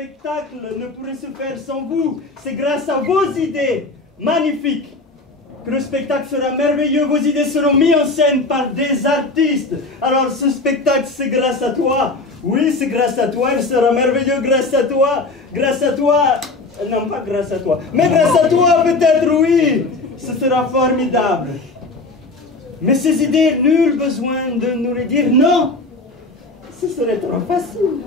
spectacle ne pourrait se faire sans vous. C'est grâce à vos idées magnifiques que le spectacle sera merveilleux. Vos idées seront mises en scène par des artistes. Alors ce spectacle, c'est grâce à toi. Oui, c'est grâce à toi. Il sera merveilleux grâce à toi. Grâce à toi. Non, pas grâce à toi. Mais grâce à toi, peut-être, oui. Ce sera formidable. Mais ces idées, nul besoin de nous les dire. Non. Ce serait trop facile.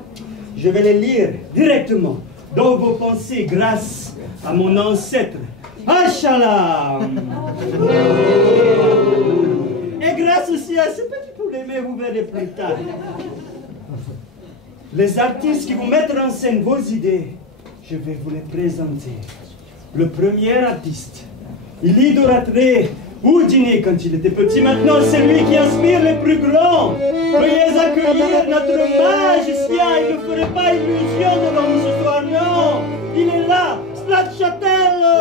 Je vais les lire directement dans vos pensées grâce à mon ancêtre. Hachallam. Et grâce aussi à ce petit poulet, mais vous verrez plus tard. Les artistes qui vont mettre en scène vos idées, je vais vous les présenter. Le premier artiste, il idolâtrait Houdini quand il était petit. Maintenant, c'est lui qui inspire les plus grands. Veuillez accueillir notre magicien. Il ne ferait pas illusion devant nous ce soir, non. Il est là, Stracciatello.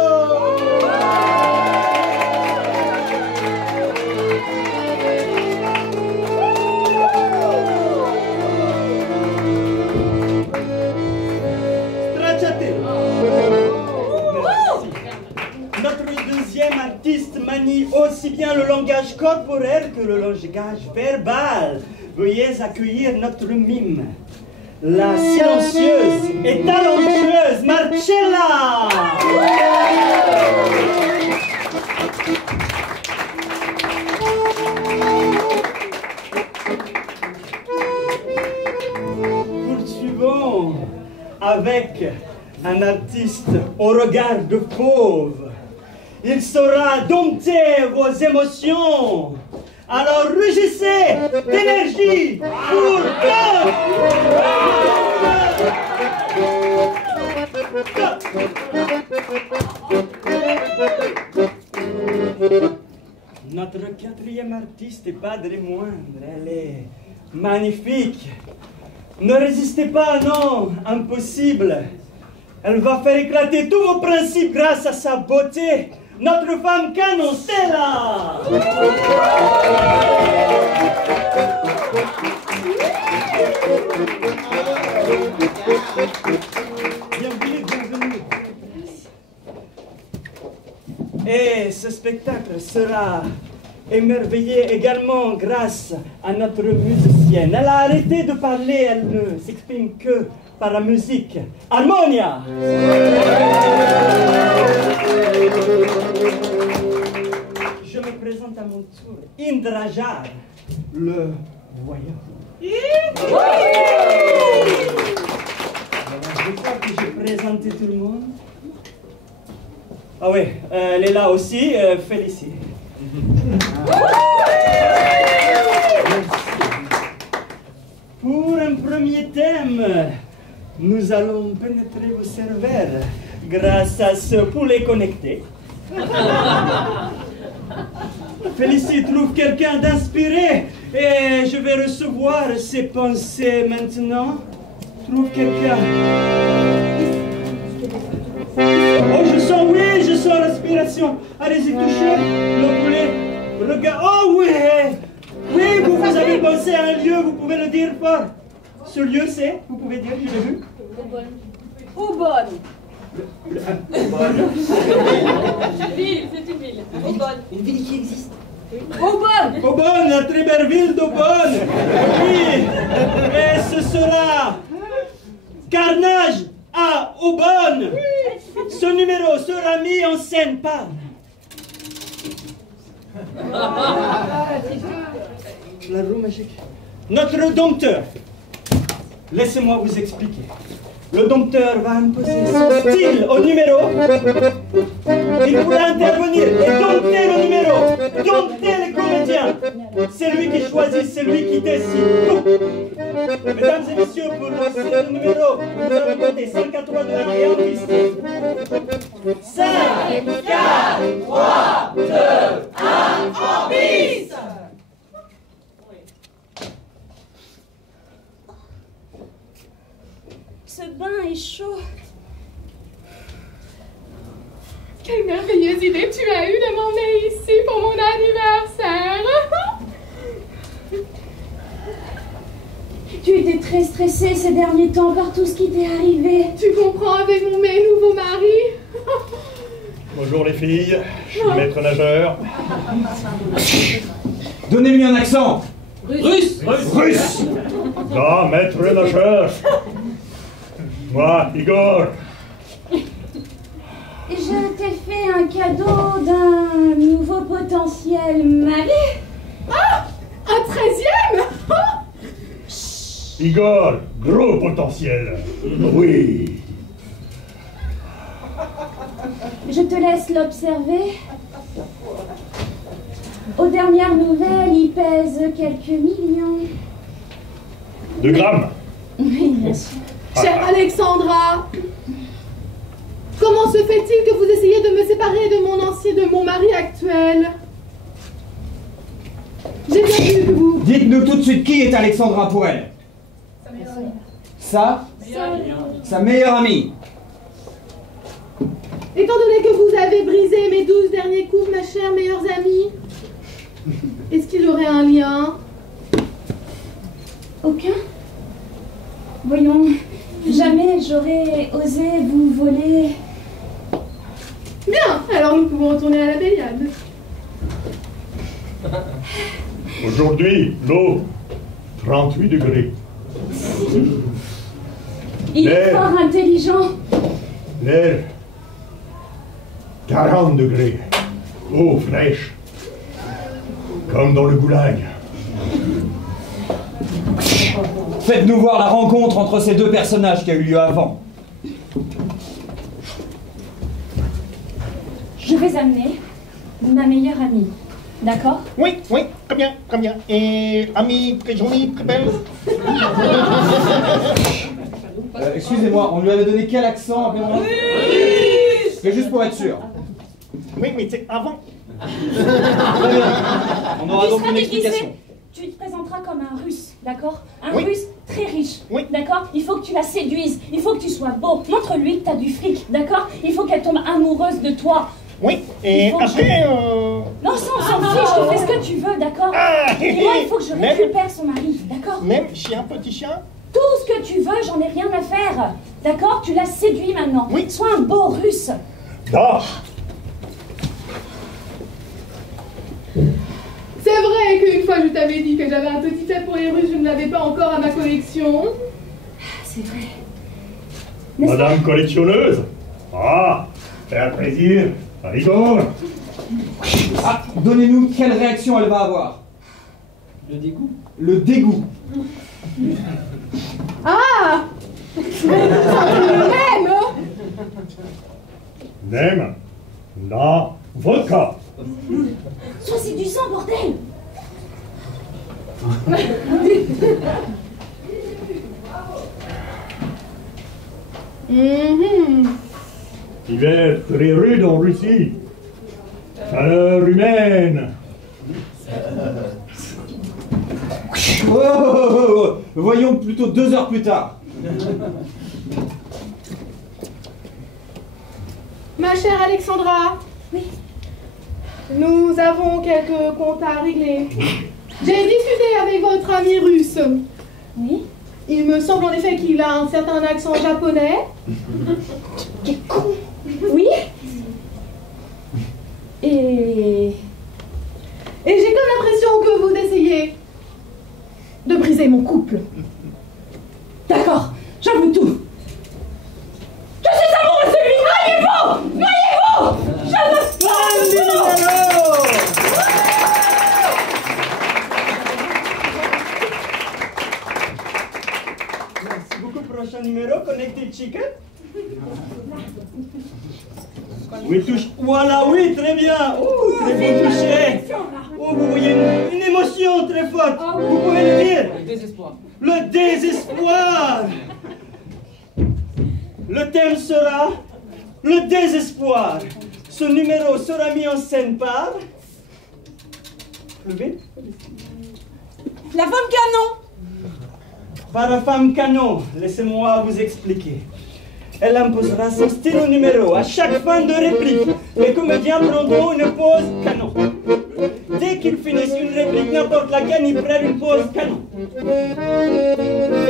Artiste manie aussi bien le langage corporel que le langage verbal. Veuillez accueillir notre mime, la silencieuse et talentueuse Marcella. Poursuivons avec un artiste au regard de fauve. Il saura dompter vos émotions. Alors rugissez d'énergie pour Notre quatrième artiste n'est pas des moindres. Elle est magnifique. Ne résistez pas, non, impossible. Elle va faire éclater tous vos principes grâce à sa beauté. Notre femme canon, c'est là. Bienvenue, bienvenue. Et ce spectacle sera émerveillé également grâce à notre musicienne. Elle a arrêté de parler, elle ne s'exprime que par la musique. Harmonia! Je me présente à mon tour. Indrajar, le voyant. Je crois que j'ai présenté tout le monde. Ah oui, elle est là aussi. Félicite. Pour un premier thème, nous allons pénétrer vos cervelles grâce à ce poulet connecté. Félicie trouve quelqu'un d'inspiré et je vais recevoir ses pensées maintenant. Trouve quelqu'un. Oh, je sens l'inspiration. Allez-y, touchez le poulet. Regarde. Oh oui! Oui, vous avez pensé à un lieu, vous pouvez le dire fort. Ce lieu, c'est, vous pouvez dire, je l'ai vu. Aubonne. Ville, c'est une ville. Aubonne. Une ville qui existe. Aubonne. Aubonne, la très belle ville d'Aubonne. Oui. Et ce sera Carnage à Aubonne. Ce numéro sera mis en scène par la roue magique. Notre dompteur. Laissez-moi vous expliquer. Le dompteur va imposer son style au numéro. Il pourra intervenir et dompter le numéro, dompter les comédiens. C'est lui qui choisit, c'est lui qui décide tout. Mesdames et messieurs, pour ce numéro, nous allons compter 5, 4, 3, 2, 1 et en piste. 5, 4, 3, 2, 1, en piste. Ce bain est chaud. Quelle merveilleuse idée tu as eue de m'emmener ici pour mon anniversaire. Tu Tu étais très stressée ces derniers temps par tout ce qui t'est arrivé. Tu comprends avec mon nouveau mari? Bonjour les filles, je suis maître nageur. Donnez-lui un accent. Russe. Russe. Non, maître nageur. Moi, Igor. Je t'ai fait un cadeau d'un nouveau potentiel mari. Ah, un 13e. Igor, gros potentiel. Oui. Je te laisse l'observer. Aux dernières nouvelles, il pèse quelques millions. De grammes. Oui, bien sûr. Chère Alexandra, comment se fait-il que vous essayez de me séparer de mon mari actuel? J'ai bien vu que vous... Dites-nous tout de suite qui est Alexandra pour elle. Sa meilleure amie. Étant donné que vous avez brisé mes 12 derniers coups, ma chère meilleure amie, est-ce qu'il y aurait un lien? Aucun? Voyons, jamais j'aurais osé vous voler. Bien, alors nous pouvons retourner à la baignade. Aujourd'hui, l'eau, 38 degrés. Il est Mais- fort intelligent. L'air, 40 degrés. Eau fraîche. Comme dans le goulag. Faites-nous voir la rencontre entre ces deux personnages qui a eu lieu avant. Je vais amener ma meilleure amie. D'accord? Oui, oui, très bien, très bien. Et amie très jolie, très belle. Excusez-moi, on lui avait donné quel accent? C'est juste pour être sûr. Oui, mais c'est avant. On aura Tu donc seras une déguisé. explication. Tu te présenteras comme un russe, d'accord? Un Oui. russe très riche, Oui. d'accord? Il faut que tu la séduises, il faut que tu sois beau. Montre-lui que tu as du fric, d'accord? Il faut qu'elle tombe amoureuse de toi. Oui, et Il faut que après, Non, ça, on s'en fiche, tu fais ce que tu veux, d'accord? Ah, Et moi, il faut que je même- récupère son mari, d'accord? même chien, petit chien. Tout ce que tu veux, j'en ai rien à faire, d'accord? Tu l'as séduit maintenant. Oui. Sois un beau russe. Ah, C'est vrai qu'une fois je t'avais dit que j'avais un petit set pour les Russes, je ne l'avais pas encore à ma collection. C'est vrai. N'est-ce pas? madame collectionneuse. Ah, faire plaisir à Igor. Ah, donnez-nous quelle réaction elle va avoir. Le dégoût. Le dégoût. Ah, mais le même. Même la vodka. Sois séduisant, bordel! Hiver très rude en Russie. Chaleur humaine. Oh, oh, oh, oh. Voyons plutôt 2 heures plus tard. Ma chère Alexandra. Oui. Nous avons quelques comptes à régler. J'ai discuté avec votre ami russe. Oui? Il me semble en effet qu'il a un certain accent japonais. Quel con! Oui? Et... Et j'ai comme l'impression que vous essayez de briser mon couple. D'accord, j'avoue tout! Je suis amoureuse de lui! Voyez-vous! Voyez-vous! Je veux pas! Merci beaucoup. Prochain numéro, Connected Chicken. Oui, touche. Voilà, oui, très bien. Oh, très bien touché. Oh, vous voyez une émotion très forte. Vous pouvez le dire. Le désespoir. Le désespoir. Le thème sera le désespoir. Ce numéro sera mis en scène par... Levez. La femme canon! Par la femme canon. Laissez-moi vous expliquer. Elle imposera son style au numéro. À chaque fin de réplique, les comédiens prendront une pause canon. Dès qu'ils finissent une réplique, n'importe laquelle, ils prennent une pause canon.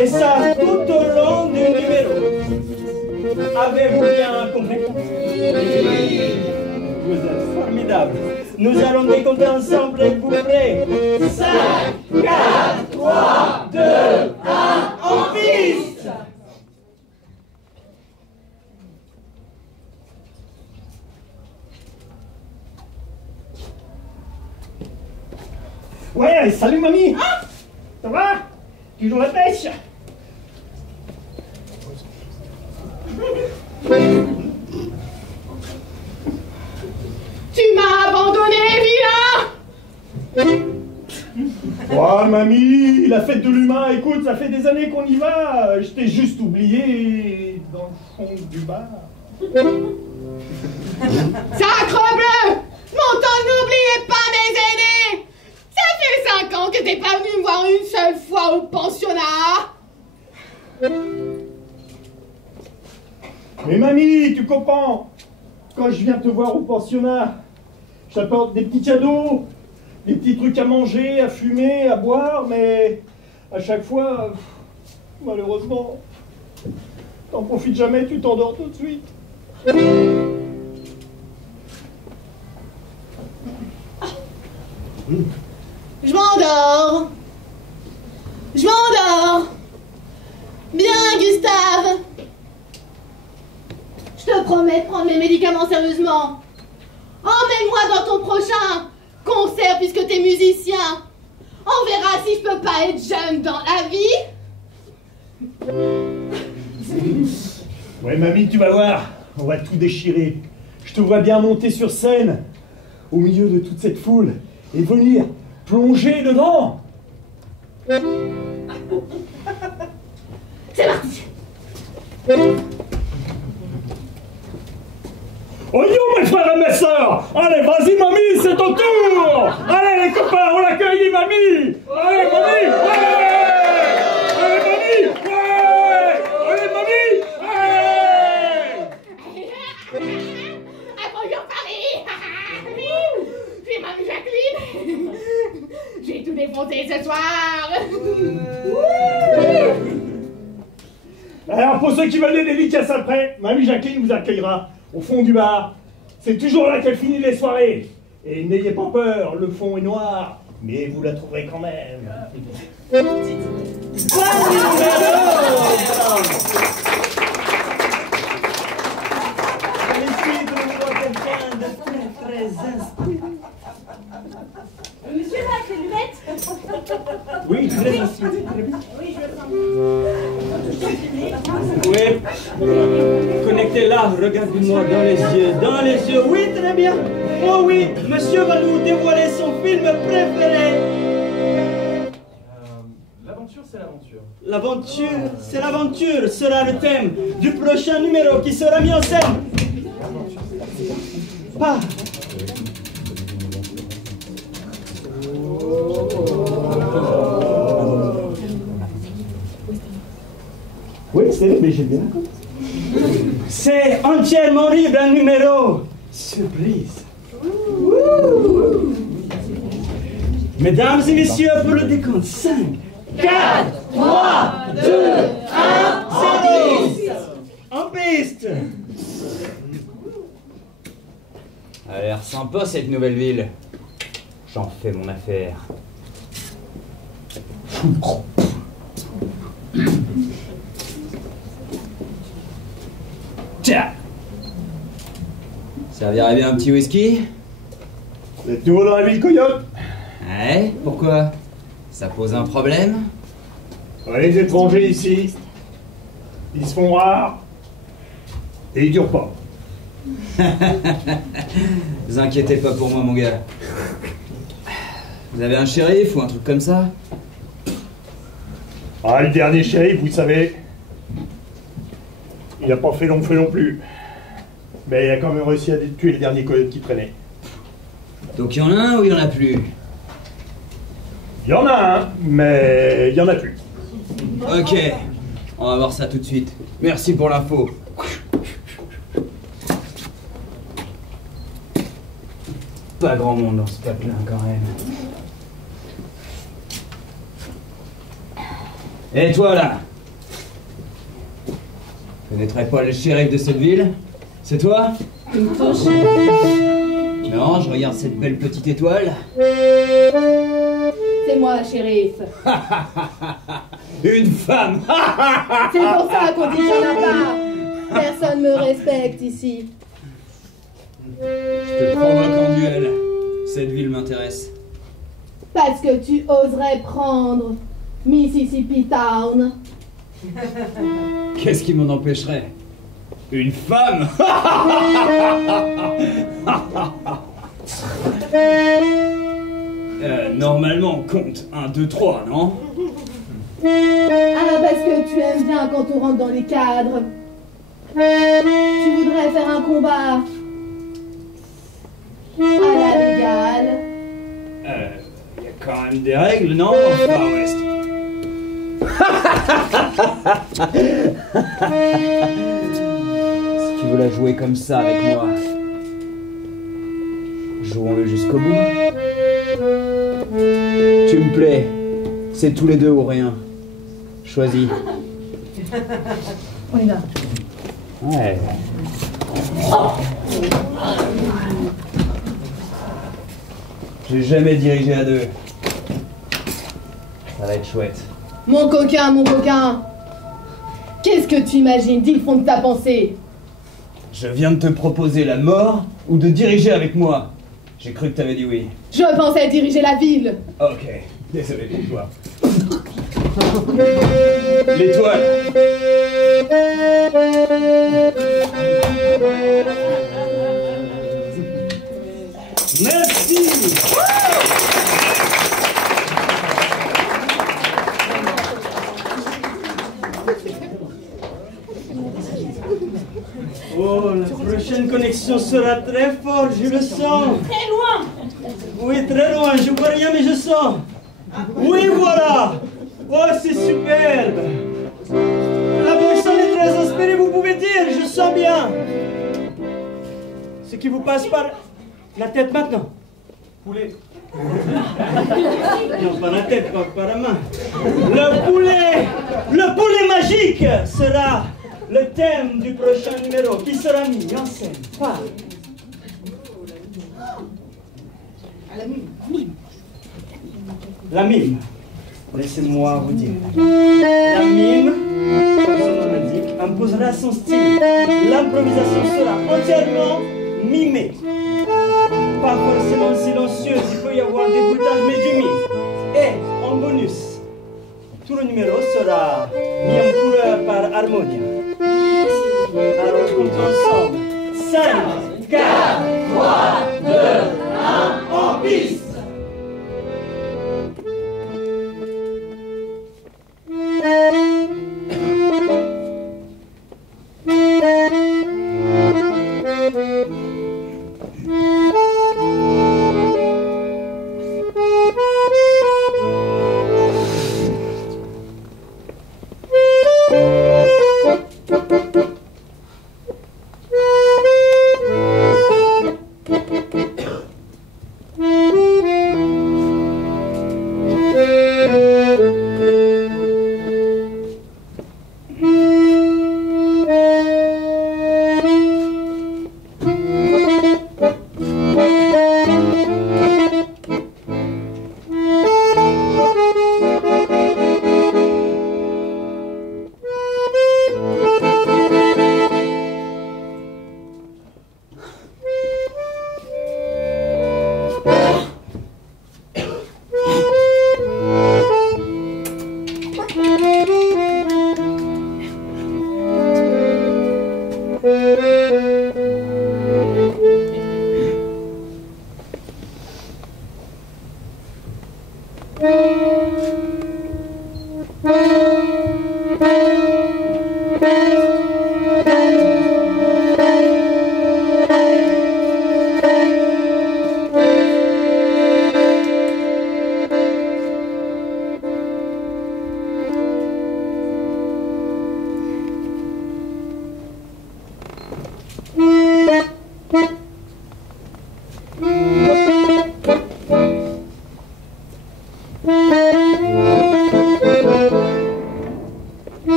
Et ça tout au long du numéro. Avez-vous bien compris? Vous êtes formidables. Nous allons décompter ensemble. Êtes-vous prêts? 5, 4, 3, 2, 1, en piste! Ouais, salut mamie. Ça va? Toujours la pêche? Tu m'as abandonné, vilain! Ouais, mamie, la fête de l'humain, écoute, ça fait des années qu'on y va. Je t'ai juste oublié dans le fond du bar. Sacrebleu! Mon temps n'oubliez pas mes aînés! Ça fait 5 ans que t'es pas venu me voir une seule fois au pensionnat! Mais mamie, tu comprends? Quand je viens te voir au pensionnat, je t'apporte des petits cadeaux, des petits trucs à manger, à fumer, à boire, mais à chaque fois, malheureusement, t'en profites jamais, tu t'endors tout de suite. Je m'endors! Je m'endors! Bien, Gustave! Je te promets de prendre mes médicaments sérieusement. Emmène-moi dans ton prochain concert puisque t'es musicien. On verra si je peux pas être jeune dans la vie. Ouais, mamie, tu vas voir, on va tout déchirer. Je te vois bien monter sur scène, au milieu de toute cette foule, et venir plonger dedans. C'est parti! Oignon, mes frères et mes sœurs! Allez, vas-y, mamie, c'est ton tour! Allez, les copains, on l'accueille, mamie! Allez, mamie! Ouais! Allez, mamie! Ouais! Allez, mamie! Ouais! Bonjour Paris! C'est Mamie Jacqueline! J'ai tout défoncé ce soir! Alors, pour ceux qui veulent des dédicaces après, Mamie Jacqueline vous accueillera au fond du bar. C'est toujours là qu'elle finit les soirées. Et n'ayez pas peur, le fond est noir, mais vous la trouverez quand même. Monsieur, là, avec les lunettes? Oui, très inspiré, très bien. Oui, je le sens. Oui. Connectez-là, regardez-moi dans les yeux. Dans les yeux, oui, très bien. Oh oui, monsieur va nous dévoiler son film préféré. L'aventure, c'est l'aventure. L'aventure, c'est l'aventure, sera le thème du prochain numéro qui sera mis en scène. Pas. Oui, c'est mais j'ai bien. C'est entièrement libre, un numéro surprise. Mesdames et messieurs, pour le décompte, 5, 4, 3, 2, 1, c'est en piste. Elle a l'air sympa cette nouvelle ville. J'en fais mon affaire. Tiens. Servirait bien un petit whisky? Vous êtes nouveau dans la ville, Coyote? Ouais, pourquoi? Ça pose un problème? Ouais, les étrangers ici, ils se font rares et ils durent pas. Vous inquiétez pas pour moi, mon gars. Vous avez un shérif ou un truc comme ça? Ah, le dernier shérif, vous savez, il n'a pas fait long feu non plus. Mais il a quand même réussi à tuer le dernier coyote qui traînait. Donc il y en a un ou il y en a plus? Il y en a un, mais il y en a plus. Ok, on va voir ça tout de suite. Merci pour l'info. Pas grand monde dans ce patelin quand même. Et toi là? Tu connaîtrais pas le shérif de cette ville? C'est toi? Ton chef. Non, je regarde cette belle petite étoile. C'est moi, shérif. Une femme. C'est pour ça qu'on dit qu'il n'y en a pas. Personne me respecte ici. Je te provoque en duel. Cette ville m'intéresse. Parce que tu oserais prendre Mississippi Town. Qu'est-ce qui m'en empêcherait? Une femme. Normalement, on compte 1, 2, 3, non? Ah, parce que tu aimes bien quand on rentre dans les cadres. Tu voudrais faire un combat à la légale. Il y a quand même des règles, non? Far West. Si tu veux la jouer comme ça avec moi, jouons-le jusqu'au bout. Tu me plais, c'est tous les deux ou rien. Choisis. On y va. Ouais. J'ai jamais dirigé à deux. Ça va être chouette. Mon coquin, qu'est-ce que tu imagines? Dis le fond de ta pensée. Je viens de te proposer la mort ou de diriger avec moi. J'ai cru que t'avais dit oui. Je pensais diriger la ville. Ok, désolé pour toi. L'étoile. Merci. Oh, la prochaine connexion sera très forte, je le sens. Très loin. Oui, très loin, je vois rien mais je sens. Oui, voilà. Oh, c'est superbe. La personne est très inspirée, vous pouvez dire, je sens bien. Ce qui vous passe par la tête maintenant. Poulet. Non, pas la tête, pas la main. Le poulet magique sera le thème du prochain numéro qui sera mis en scène par la mime. Laissez-moi vous dire. La mime, comme son nom l'indique, imposera son style. L'improvisation sera entièrement mimée. Pas forcément silencieuse, il peut y avoir des bruitages, mais du mime. Et en bonus, tout le numéro sera mis en couleur par Harmonia. Alors, comptons ensemble. 5, 4, 3, 2, 1, en piste!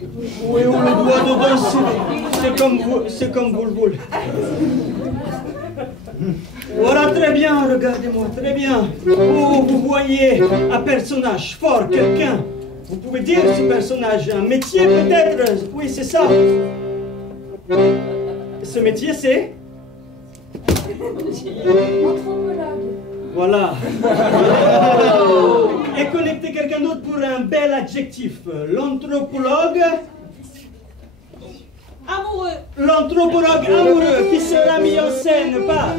Oui, on le doigt dedans, c'est comme boule. Voilà, très bien, regardez-moi, très bien. Oh, vous voyez un personnage fort, quelqu'un. Vous pouvez dire ce personnage, un métier peut-être. Oui, c'est ça. Ce métier, c'est Anthropologue. Voilà. Et connectez quelqu'un d'autre pour un bel adjectif. L'anthropologue. Amoureux. L'anthropologue amoureux qui sera mis en scène par...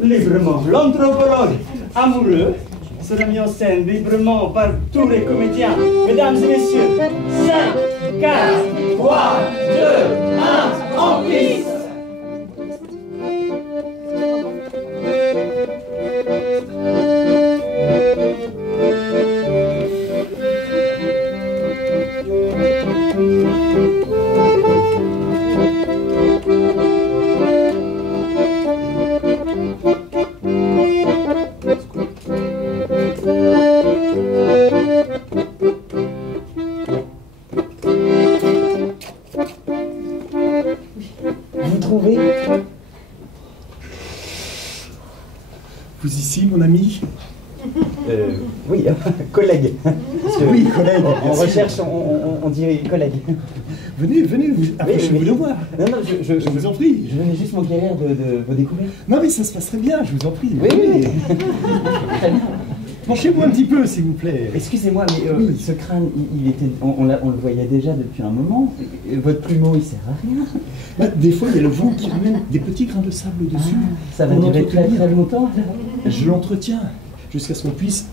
Librement. L'anthropologue amoureux sera mis en scène librement par tous les comédiens. Mesdames et messieurs, 5, 4, 3, 2, 1, en piste. Vous trouvez? Vous ici, mon ami? Oui, collègue. Parce que Oui, collègue. En recherche, on dirait collègue. Venez, approchez-vous de moi. Non, Je vous en prie. Je venais juste m'enquérir de vos découvertes. Non, mais ça se passe très bien, je vous en prie. Oui. Très bien. Penchez-vous un petit peu, s'il vous plaît. Excusez-moi, mais Oui. ce crâne, il était, on le voyait déjà depuis un moment. Et votre plumeau, il sert à rien. Bah, des fois, il y a le vent qui ramène des petits grains de sable dessus. Ça va Pour durer très l'entretenir. très longtemps. Je l'entretiens jusqu'à ce qu'on puisse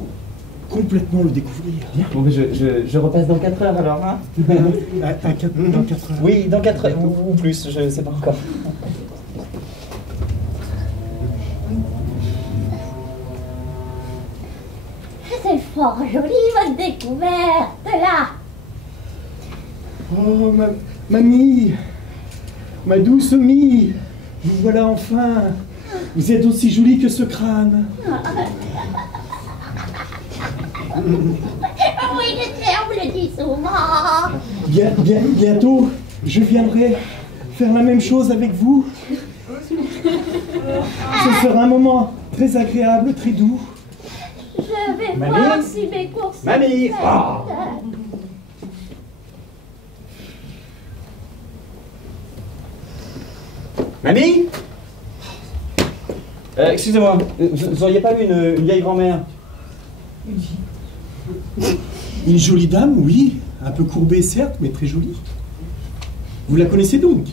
complètement le découvrir. Bien. Bon, mais je repasse dans 4 heures alors. Hein Dans 4 heures. Oui, dans 4 heures ou plus, je sais pas encore. C'est fort joli votre découverte là. Oh, mamie, ma douce Mie, vous voilà enfin. Vous êtes aussi jolie que ce crâne. Oui, je sais, on me le dit souvent. Bientôt, je viendrai faire la même chose avec vous. Ce sera un moment très agréable, très doux. Je vais Mamie voir si mes courses... Mamie sont Ah. faites. Mamie Excusez-moi, vous auriez pas vu une vieille grand-mère? Une jolie dame, oui. Un peu courbée, certes, mais très jolie. Vous la connaissez donc?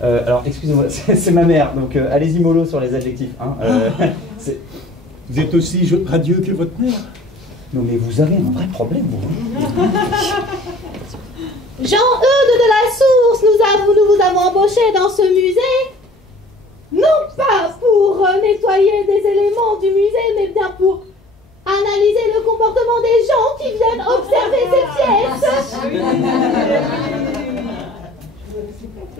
Alors, excusez-moi, c'est ma mère, donc allez-y mollo sur les adjectifs. Hein. Vous êtes aussi radieux que votre mère. Non mais vous avez un vrai problème, vous. Jean-Eudes de la Source, nous vous avons embauché dans ce musée, non pas pour nettoyer des éléments du musée, mais bien pour analyser le comportement des gens qui viennent observer ces pièces.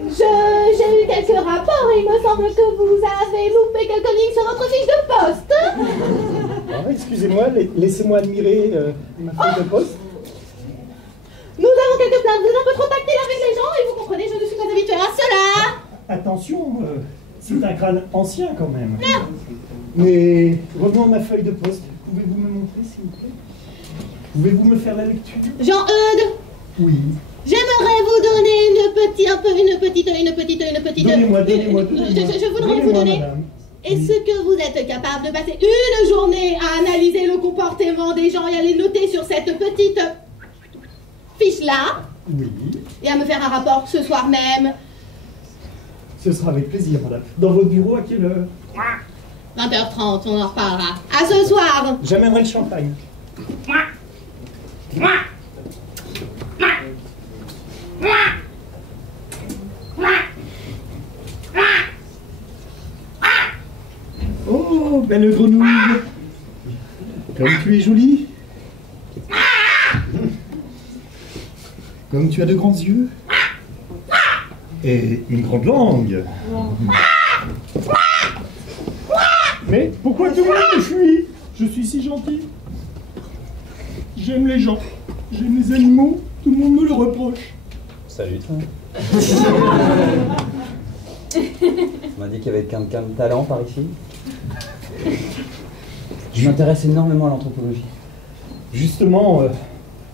J'ai eu quelques rapports et il me semble que vous avez loupé quelques lignes sur votre fiche de poste. Ah, excusez-moi, laissez-moi admirer ma feuille de poste. Nous avons quelques plaintes, vous êtes un peu trop tactile avec les gens et vous comprenez, je ne suis pas habituée à cela. Attention, c'est un crâne ancien quand même. Mais revenons à ma feuille de poste. Pouvez-vous me montrer, s'il vous plaît? Pouvez-vous me faire la lecture? Jean-Eudes, Oui. j'aimerais vous donner une petite... Donnez-moi. Je voudrais vous donner... Madame. Est-ce que vous êtes capable de passer une journée à analyser le comportement des gens et à les noter sur cette petite fiche-là Oui. et à me faire un rapport ce soir même? Ce sera avec plaisir, madame. Dans votre bureau, à quelle heure? 20h30, on en reparlera. À ce soir. J'amènerai le champagne. Oh, belle grenouille. Comme tu es jolie. Comme tu as de grands yeux. Et une grande langue. Mais pourquoi tout le monde me fuit? Je suis si gentil. J'aime les gens, j'aime les animaux, tout le monde me le reproche. Salut. On m'a dit qu'il y avait quelqu'un de talent par ici. Je m'intéresse énormément à l'anthropologie. Justement,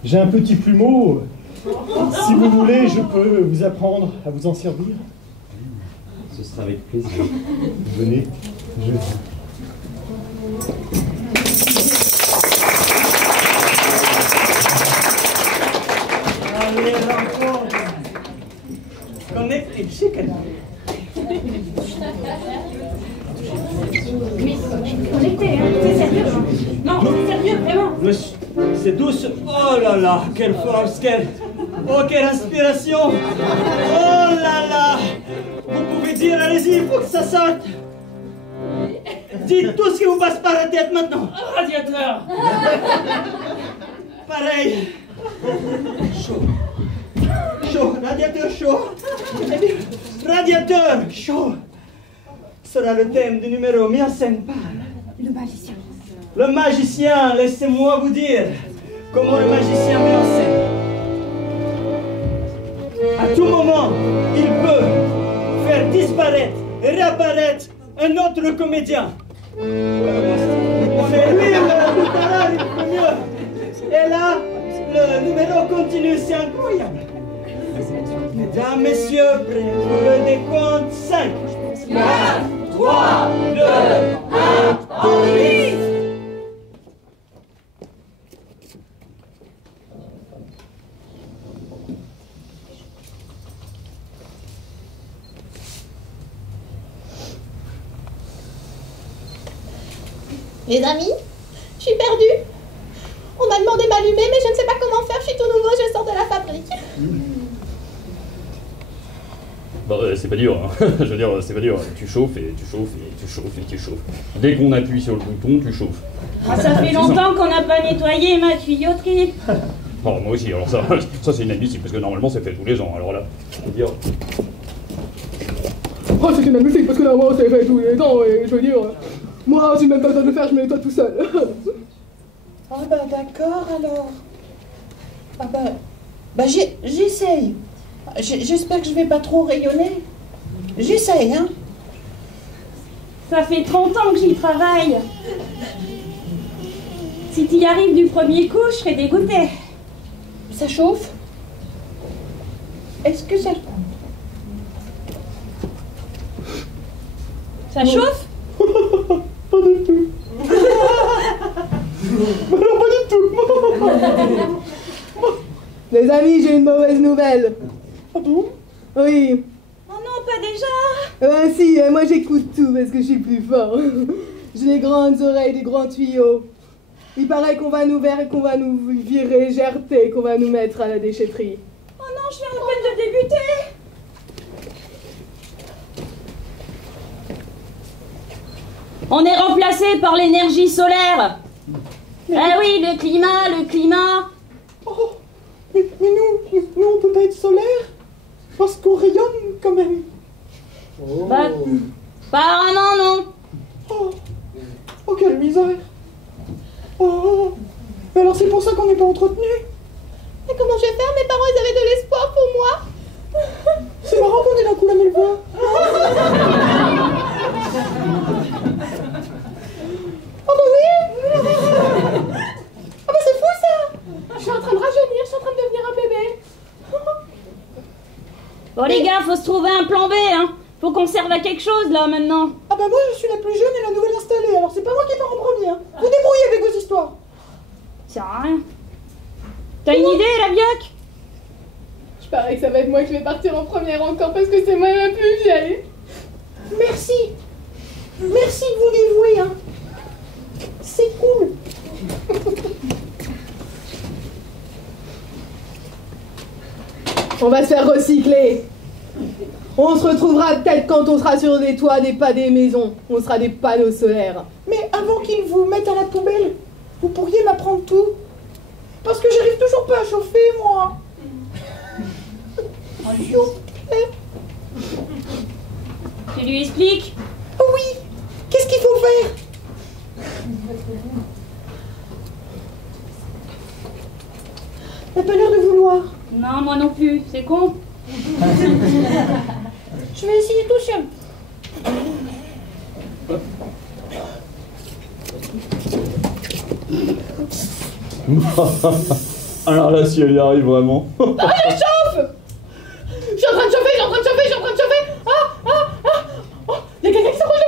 j'ai un petit plumeau. Si vous voulez, je peux vous apprendre à vous en servir. Ce sera avec plaisir. Venez, je viens. Allez, rencontre. Connecté, chicken. Connecté, hein? C'est sérieux? Non, c'est sérieux, vraiment. C'est douce. Oh là là, quelle force, oh, quelle inspiration. Oh là là. Vous pouvez dire, allez-y, il faut que ça sorte. Dites tout ce qui vous passe par la tête maintenant. Radiateur. Pareil. Chaud. Chaud, radiateur chaud. Radiateur chaud sera le thème du numéro mis en scène par Le magicien. le magicien. Laissez-moi vous dire comment le magicien met en scène. À tout moment, il peut faire disparaître et réapparaître un autre comédien. C'est lui le tout à l'heure, il peut mieux. Et là, le numéro continue, c'est incroyable. Mesdames, messieurs, prêts pour le décompte 5, 4, 3, 2, 1, police! Les amis, je suis perdue. On m'a demandé de m'allumer, mais je ne sais pas comment faire. Je suis tout nouveau, je sors de la fabrique. Bon, c'est pas dur, hein. Je veux dire, c'est pas dur. Tu chauffes et tu chauffes et tu chauffes et tu chauffes. Dès qu'on appuie sur le bouton, tu chauffes. Ah, ça fait longtemps qu'on n'a pas nettoyé ma tuyauterie. Oh, moi aussi, alors ça c'est inadmissible, parce que normalement c'est fait tous les ans. Alors là, je veux dire... Oh, c'est inadmissible, parce que normalement c'est fait tous les ans, et je veux dire... Moi, si même pas besoin de le faire, je me nettoie tout seul. Ah bah d'accord alors. Ah bah j'essaye. J'espère que je vais pas trop rayonner. J'essaye, hein. Ça fait 30 ans que j'y travaille. Si t'y arrives du premier coup, je serais dégoûtée. Ça chauffe? Est-ce que ça... Ça chauffe? Pas du tout. Non, pas du tout. Les amis, j'ai une mauvaise nouvelle. Ah bon? Oui. Oh non, pas déjà. Ben si, moi j'écoute tout parce que je suis plus fort. J'ai des grandes oreilles, des grands tuyaux. Il paraît qu'on va nous virer GRT, qu'on va nous mettre à la déchetterie. Oh non, je viens à peine de débuter. On est remplacé par l'énergie solaire. Ah oui, le climat. Oh, mais nous on peut pas être solaire parce qu'on rayonne quand même. Oh. Bah, apparemment non. Oh, quelle misère. Oh, mais alors c'est pour ça qu'on n'est pas entretenu. Mais comment je vais faire? Mes parents, ils avaient de l'espoir pour moi. C'est marrant qu'on ait d'un coup la même voix. Oh bah oui. Oh bah c'est fou ça. Je suis en train de rajeunir, je suis en train de devenir un bébé. Bon les gars, faut se trouver un plan B, hein. Faut qu'on serve à quelque chose là maintenant. Ah bah moi je suis la plus jeune et la nouvelle installée, alors c'est pas moi qui pars en premier, hein. Vous débrouillez avec vos histoires. Ça sert à rien. T'as une idée, la Bioc? Je parie que ça va être moi qui vais partir en première encore parce que c'est moi la plus vieille. Merci. Merci de vous dévouer, hein. C'est cool. On va se faire recycler. On se retrouvera peut-être quand on sera sur des toits, pas des maisons. On sera des panneaux solaires. Mais avant qu'ils vous mettent à la poubelle, vous pourriez m'apprendre tout. Parce que j'arrive toujours pas à chauffer, moi. S'il vous plaît. Tu lui expliques? Oui. Qu'est-ce qu'il faut faire? T'as pas l'air de vouloir. Non, moi non plus, c'est con. Je vais essayer tout seul. Alors là, si elle y arrive vraiment. Ah, je chauffe! Je suis en train de chauffer, Oh, y a quelqu'un qui s'approche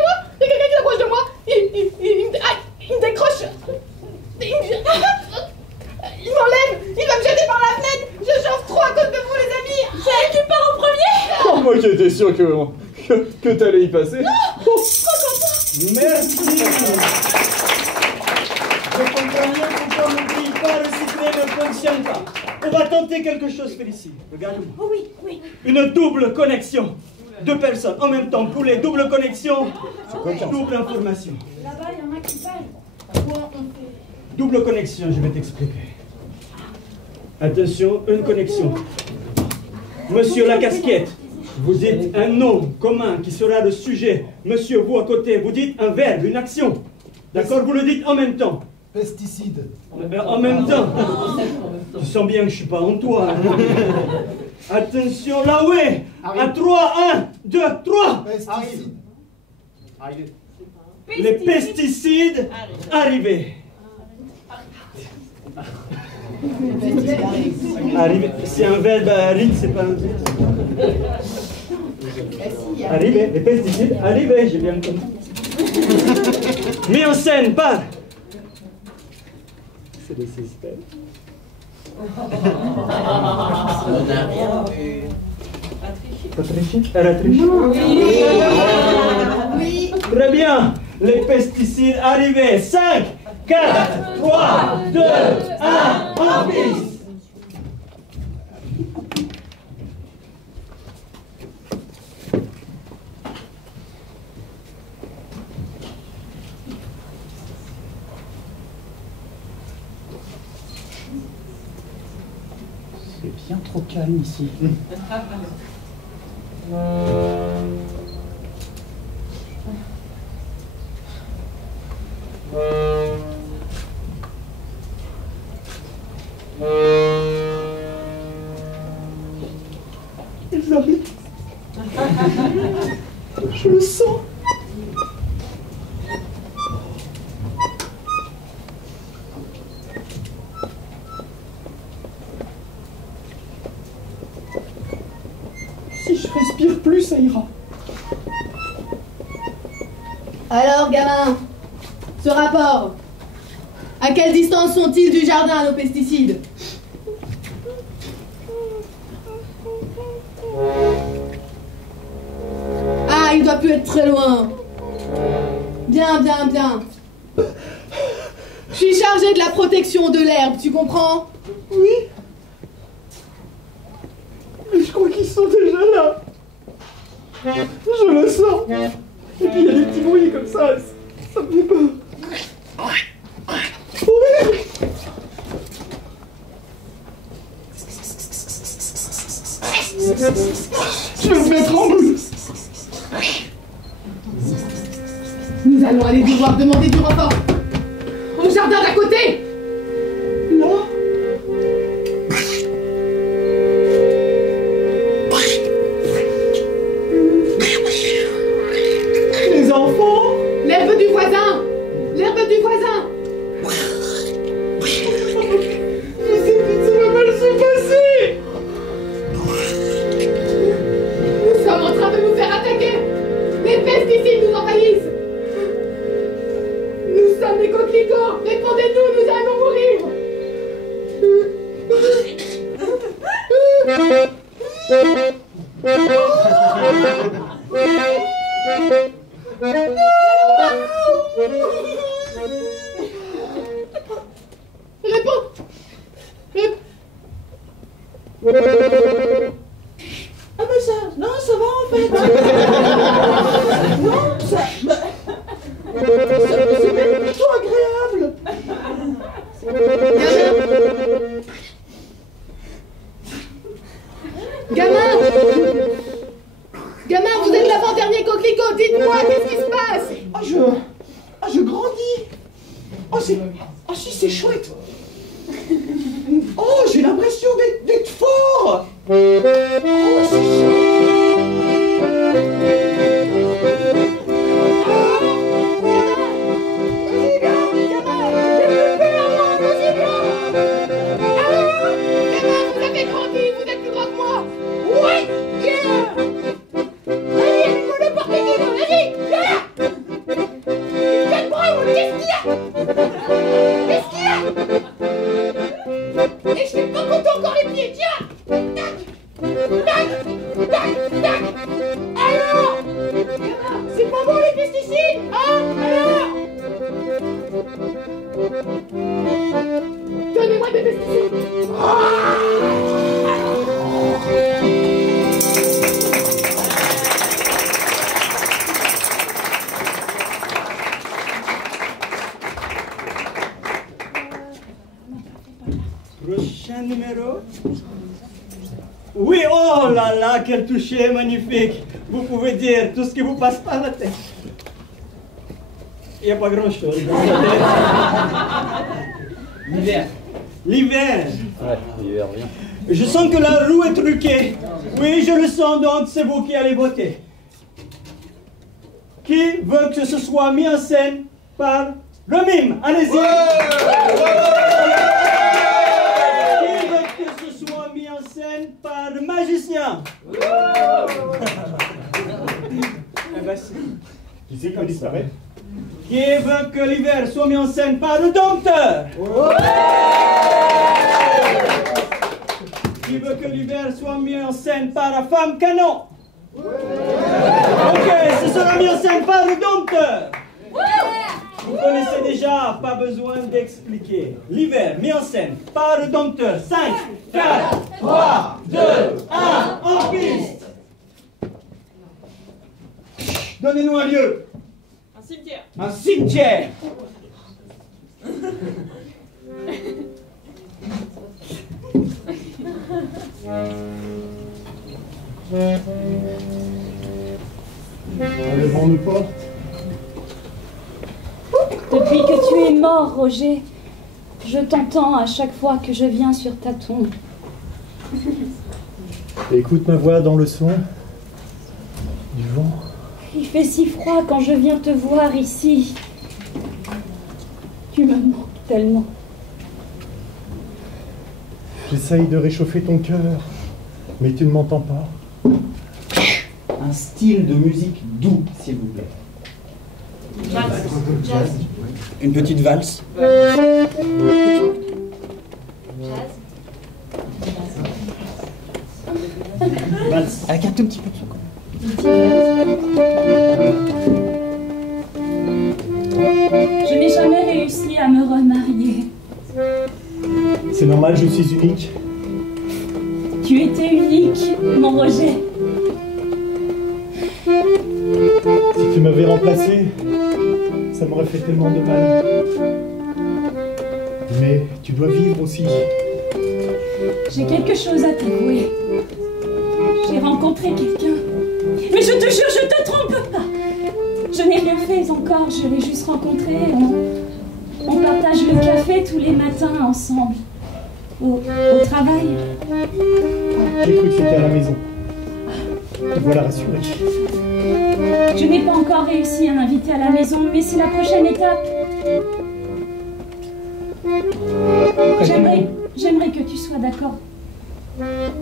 de moi! Il me décroche! Il m'enlève! Il va me jeter par la fenêtre! Je chauffe trop à cause de vous, les amis! C'est elle qui part en premier! Oh, moi qui étais sûr que t'allais y passer. Non! Merci. Je comprends bien pourquoi mon pays pas recyclé ne fonctionne pas. On va tenter quelque chose, Félicie. Regarde-moi. Oh oui, oui. Une double connexion. Deux personnes en même temps. Pour les doubles connexions, double information. Là-bas, il y en a qui parlent. Double connexion, je vais t'expliquer. Attention, une connexion. Monsieur la casquette, vous dites un nom commun qui sera le sujet. Monsieur, vous à côté, vous dites un verbe, une action. D'accord, vous le dites en même temps. Pesticide. En même temps. Tu sens bien que je ne suis pas en toi. Hein. Attention, là où est? À 3, 1, 2, 3. Pesticide. Les pesticides arrivés. Arrivé, c'est un verbe arrive, c'est pas un verbe. Arrivé, les pesticides arrivés, j'ai bien compris. Mis en scène par. C'est le système. Pas triché? Elle a triché? Oui. Très bien. Les pesticides arrivés. 5, 4, 3, 2, 1, en piste. C'est bien trop calme ici. Ils arrivent. Je le sens. Si je respire plus, ça ira. Alors, gamin, ce rapport, à quelle distance sont-ils du jardin à nos pesticides? Ah, il doit plus être très loin. Bien, bien, bien. Je suis chargée de la protection de l'herbe, tu comprends? Oui. Mais je crois qu'ils sont déjà là. Je le sens. Et puis il y a des petits bruits comme ça me fait peur. Oh merde! Je vais me mettre en boule. Nous allons aller devoir demander du renfort. Au jardin d'à côté. Là? Les enfants? L'herbe du voisin. L'herbe du voisin. Je sais que ça va mal se passer. Nous sommes en train de nous faire attaquer. Les pesticides nous envahissent. Nous sommes des coquelicots. Répondez-nous, nous allons mourir. Réponds. Ah mais ça, non, ça va en fait. Non, ça, c'est même plutôt agréable. Ah si, c'est chouette. Oh, j'ai l'impression d'être fort. Oh, c'est chouette. Et je suis pas content encore les pieds, tiens! Tac! Tac! Tac! Tac! Alors! C'est pas bon les pesticides? Hein? Alors! Donnez-moi des pesticides! Prochain numéro. Oui, oh là là, quel toucher magnifique. Vous pouvez dire tout ce qui vous passe par la tête. Il n'y a pas grand-chose dans sa tête. L'hiver. L'hiver. Ouais, l'hiver vient. Je sens que la roue est truquée. Oui, je le sens, donc c'est vous qui allez voter. Qui veut que ce soit mis en scène par le mime? Allez-y. Par le magicien. Eh ben, Qui c'est qui disparaît? qui veut que l'hiver soit mis en scène par le dompteur? Qui veut que l'hiver soit mis en scène par la femme canon? Ok, ce sera mis en scène par le dompteur. Vous connaissez déjà, pas besoin d'expliquer. L'hiver mis en scène par le dompteur. 5, 4, 3, 2, 1, en piste. Donnez-nous un lieu. Un cimetière. Un cimetière. Devant nos portes. Depuis que tu es mort, Roger, je t'entends à chaque fois que je viens sur ta tombe. Écoute ma voix dans le son du vent. Il fait si froid quand je viens te voir ici. Tu me manques tellement. J'essaye de réchauffer ton cœur, mais tu ne m'entends pas. Un style de musique doux, s'il vous plaît. Jazz. Une petite valse. Valse. Avec un tout petit peu de sucre. Je n'ai jamais réussi à me remarier. C'est normal, je suis unique. Tu étais unique, mon Roger. Si tu m'avais remplacé, ça m'aurait fait tellement de mal. Mais tu dois vivre aussi. J'ai quelque chose à t'avouer. J'ai rencontré quelqu'un. Mais je te jure, je te trompe pas. Je n'ai rien fait encore, je l'ai juste rencontré. On partage le café tous les matins ensemble. Au travail. J'ai cru que c'était à la maison. Te voilà rassuré. Je n'ai pas encore réussi à l'inviter à la maison, mais c'est la prochaine étape. J'aimerais que tu sois d'accord.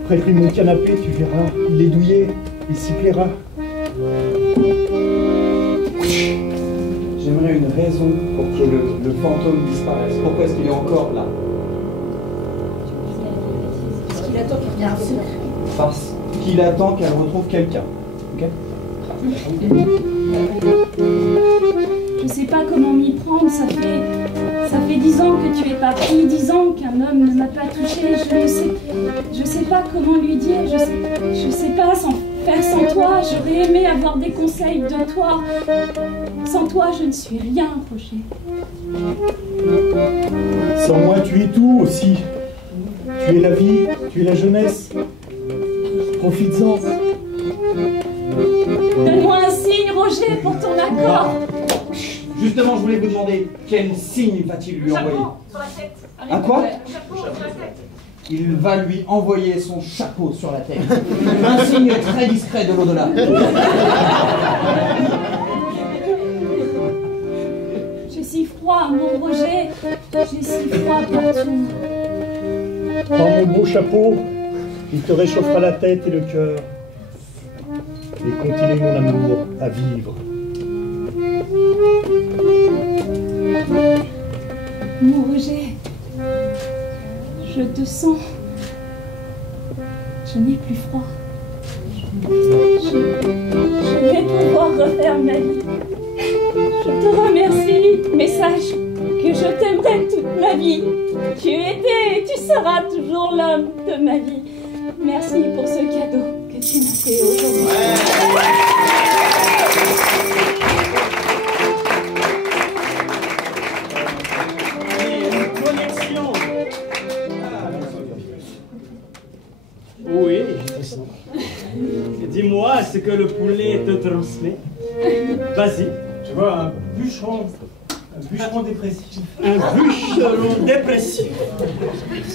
Prête-lui mon canapé, tu verras. Il est douillet, il s'y plaira. J'aimerais une raison pour que le fantôme disparaisse. Pourquoi est-ce qu'il est encore là? Parce qu'il attend qu'il regarde. Parce qu'il attend qu'elle retrouve quelqu'un. Ok? Je sais pas comment m'y prendre, ça fait 10 ans que tu es parti, 10 ans qu'un homme ne m'a pas touché, je sais pas comment lui dire, je sais pas faire sans toi, j'aurais aimé avoir des conseils de toi. Sans toi, je ne suis rien, Roger. Sans moi, tu es tout aussi. Tu es la vie, tu es la jeunesse. Profites-en. Donne-moi un signe, Roger, pour ton accord. Je Justement, je voulais vous demander, quel signe va-t-il lui envoyer? Sur la tête. Un quoi? Chapeau sur la tête. Il va lui envoyer son chapeau sur la tête. Un signe très discret de l'au-delà. J'ai si froid, mon Roger. J'ai si froid partout. Prends mon beau chapeau, il te réchauffera la tête et le cœur. Et continue mon amour à vivre. Mon Roger, je te sens. Je n'ai plus froid. Je vais pouvoir refaire ma vie. Je te remercie, mais sache que je t'aimerai toute ma vie. Tu étais et tu seras toujours l'homme de ma vie. Merci pour ce cadeau que tu m'as fait aujourd'hui. Une connexion. Oui. Dis-moi ce que le poulet te transmet. Vas-y. Tu vois, un bûcheron dépressif. Un bûcheron dépressif.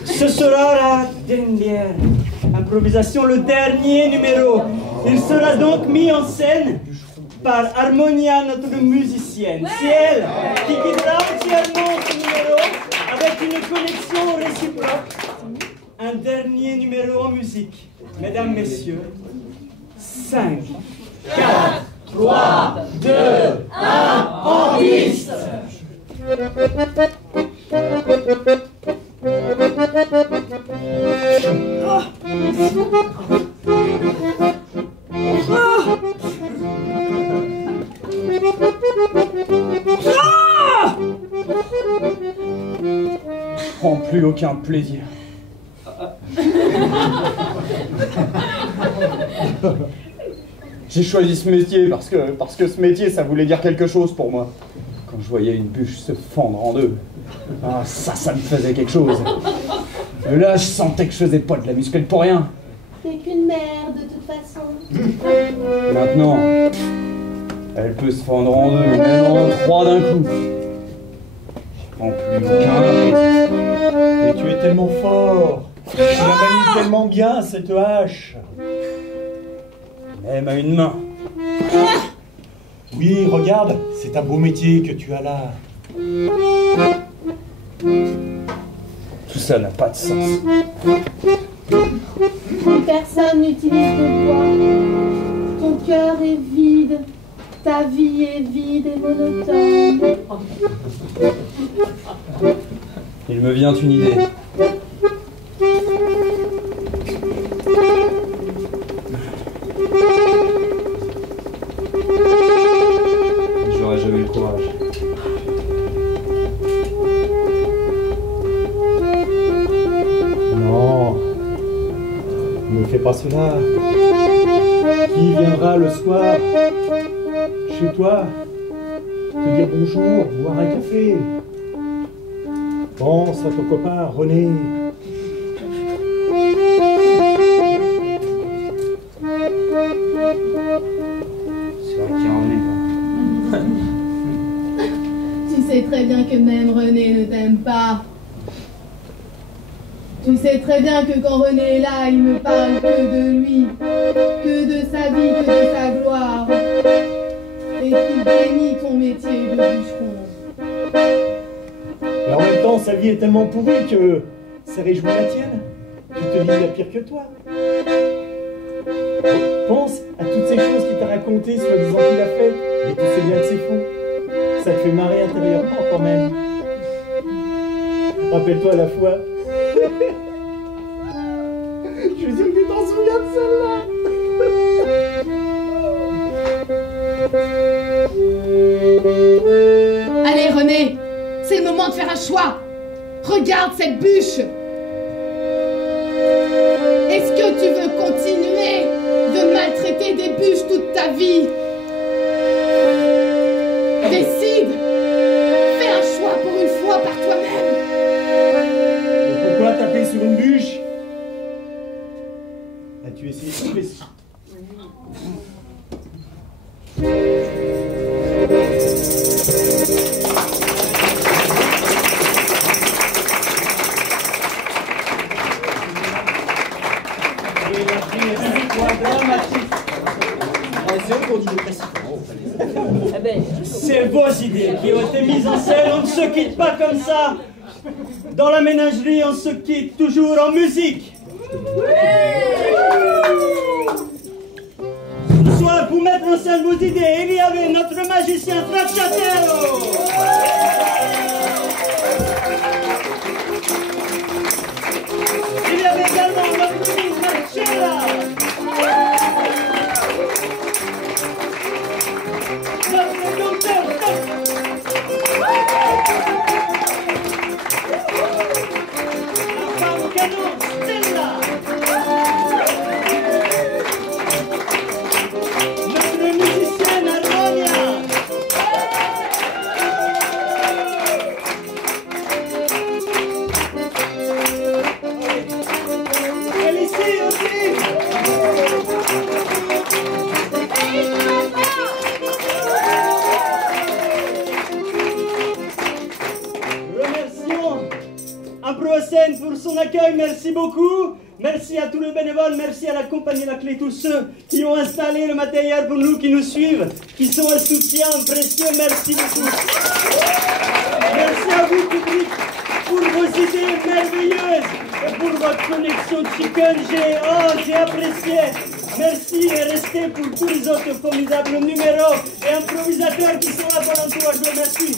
Ce sera la dernière improvisation, le dernier numéro. Il sera donc mis en scène par Harmonia, notre musicienne. C'est elle qui guidera entièrement ce numéro avec une connexion réciproque. Un dernier numéro en musique. Mesdames, messieurs, 5, 4, 3, 2, 1, en piste! Je prends plus aucun plaisir. J'ai choisi ce métier parce que ce métier, ça voulait dire quelque chose pour moi. Quand je voyais une bûche se fendre en deux, ça me faisait quelque chose. Et là, je sentais que je faisais pas de la musclette pour rien. T'es qu'une mère, de toute façon. Maintenant, elle peut se fendre en deux, même en trois d'un coup. Je prends plus aucun plaisir. Et tu es tellement fort. Tu la manies tellement bien, cette hache. Même à une main. Oui, regarde, c'est un beau métier que tu as là. Tout ça n'a pas de sens. Plus personne n'utilise le bois. Ton cœur est vide. Ta vie est vide et monotone. Il me vient une idée. J'aurais jamais le courage. Non, ne fais pas cela. Qui viendra le soir chez toi te dire bonjour, boire un café? Pense à ton copain René. C'est vrai qu'il y a un René. Tu sais très bien que même René ne t'aime pas. Tu sais très bien que quand René est là, il ne parle que de lui, que de sa vie, que de sa gloire. Et qu'il bénit ton métier de bûcheron. Et en même temps, sa vie est tellement pourrie que ça réjouit la tienne. Tu te dis, il y a pire que toi. Pense à toutes ces choses qu'il t'a racontées, soi-disant qu'il a faites, et tu sais bien que c'est faux. Ça te fait marrer intérieurement quand même. Rappelle-toi à la fois. Je veux dire que tu t'en souviens de celle-là. Allez René, c'est le moment de faire un choix. Regarde cette bûche. Est-ce que tu veux continuer de maltraiter des bûches toute ta vie? Décide. Fais un choix pour une fois par toi-même. Et pourquoi taper sur une bûche? As-tu essayé de taper sur... qui ont été mises en scène. On ne se quitte pas comme ça. Dans la ménagerie, on se quitte toujours en musique. Ce soir, pour mettre en scène vos idées, il y avait notre magicien Tracciatero. Il y avait également notre ministre Marcella. Notre docteur la femme au canon, Stella. Notre musicienne Armonia. Elle ici aussi. Remercions Improacène pour son accueil, merci beaucoup. Merci à tous les bénévoles, merci à la compagnie La Clé, tous ceux qui ont installé le matériel pour nous, qui nous suivent, qui sont un soutien précieux, merci beaucoup. Merci à vous, public, pour vos idées merveilleuses et pour votre connexion chicken. J'ai apprécié. Merci et restez pour tous les autres formidables numéros et improvisateurs qui sont là pendant 3 jours. Merci.